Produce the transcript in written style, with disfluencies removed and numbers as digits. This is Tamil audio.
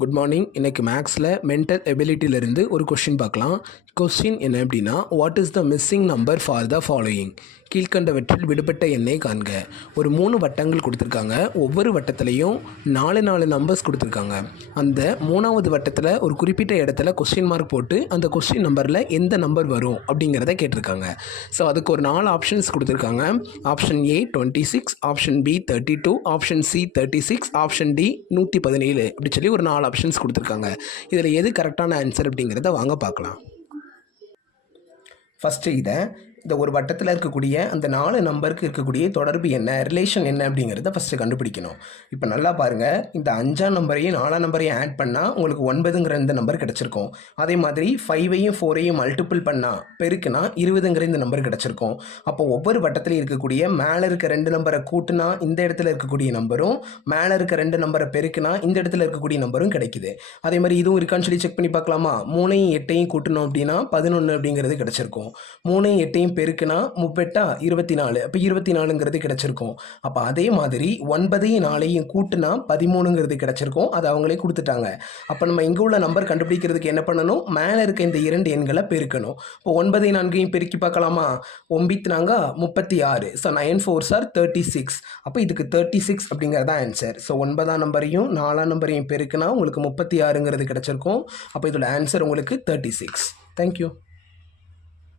Good morning. இன்றைக்கி மேக்ஸில் மென்டல் எபிலிட்டியிலிருந்து ஒரு கொஷின் பார்க்கலாம். கொஸ்டின் என்ன அப்படின்னா, what is the missing number for the following? கீழ்கண்டவற்றில் விடுபட்ட எண்ணை காண்க. ஒரு 3 வட்டங்கள் கொடுத்துருக்காங்க. ஒவ்வொரு வட்டத்துலேயும் 4 நம்பர்ஸ் கொடுத்துருக்காங்க. அந்த 3வது வட்டத்தில் ஒரு குறிப்பிட்ட இடத்துல கொஸ்டின் மார்க் போட்டு அந்த கொஸ்டின் நம்பரில் எந்த நம்பர் வரும் அப்படிங்கிறத கேட்டிருக்காங்க. ஸோ அதுக்கு ஒரு 4 ஆப்ஷன்ஸ் கொடுத்துருக்காங்க. Option A 26, option B 32, option C 36, option D 117 அப்படி சொல்லி ஒரு 4 ஆப்ஷன்ஸ் கொடுத்துருக்காங்க. இதில் எது கரெக்டான ஆன்சர் அப்படிங்கிறத வாங்க பார்க்கலாம். ஃபஸ்ட்டு இந்த ஒரு வட்டத்தில் இருக்கக்கூடிய அந்த 4 நம்பருக்கு இருக்கக்கூடிய தொடர்பு என்ன, ரிலேஷன் என்ன அப்படிங்கிறத ஃபஸ்ட்டு கண்டுபிடிக்கணும். இப்போ நல்லா பாருங்கள், இந்த 5ஆம் நம்பரையும் 4ஆம் நம்பரையும் ஆட் பண்ணால் உங்களுக்கு 9ங்கிற இந்த நம்பர் கிடச்சிருக்கும். அதே மாதிரி 5ஐயும் 4ஐயும் மல்டிபிள் பண்ணால் பெருக்குனா 20ங்கிற இந்த நம்பர் கிடச்சிருக்கும். அப்போ ஒவ்வொரு வட்டத்திலையும் இருக்கக்கூடிய மேலே இருக்க 2 நம்பரை கூட்டினா இந்த இடத்துல இருக்கக்கூடிய நம்பரும், மேலே இருக்க 2 நம்பரை பெருக்குனா இந்த இடத்துல இருக்கக்கூடிய நம்பரும் கிடைக்குது. அதே மாதிரி இதுவும் இருக்கான்னு சொல்லி செக் பண்ணி பார்க்கலாமா? 3ஐயும் 8ஐயும் கூட்டணும் அப்படின்னா 11 அப்படிங்கிறது கிடச்சிருக்கும். 3ஐயும் 8ஐயும் பெருக்குனா 24, அப்போ 24ங்கிறது கிடச்சிருக்கும். அப்போ அதே மாதிரி 9ஐயும் 4ஐயும் கூட்டினா 13ங்கிறது கிடச்சிருக்கும். அது அவங்களே கொடுத்துட்டாங்க. அப்போ நம்ம இங்கே உள்ள நம்பர் கண்டுபிடிக்கிறதுக்கு என்ன பண்ணணும்? மேலே இருக்க இந்த 2 எண்களை பெருக்கணும். இப்போ 9ஐயும் 4ஐயும் பெருக்கி பார்க்கலாமா? 9 36, ஸோ 9 4s are 36. அப்போ இதுக்கு 36 அப்படிங்கிறதா ஆன்சர். ஸோ 9ஆம் நம்பரையும் 4ஆம் நம்பரையும் பெருக்குனா உங்களுக்கு 36ங்கிறது கிடச்சிருக்கும். அப்போ இதோட ஆன்சர் உங்களுக்கு 36. தேங்க்யூ.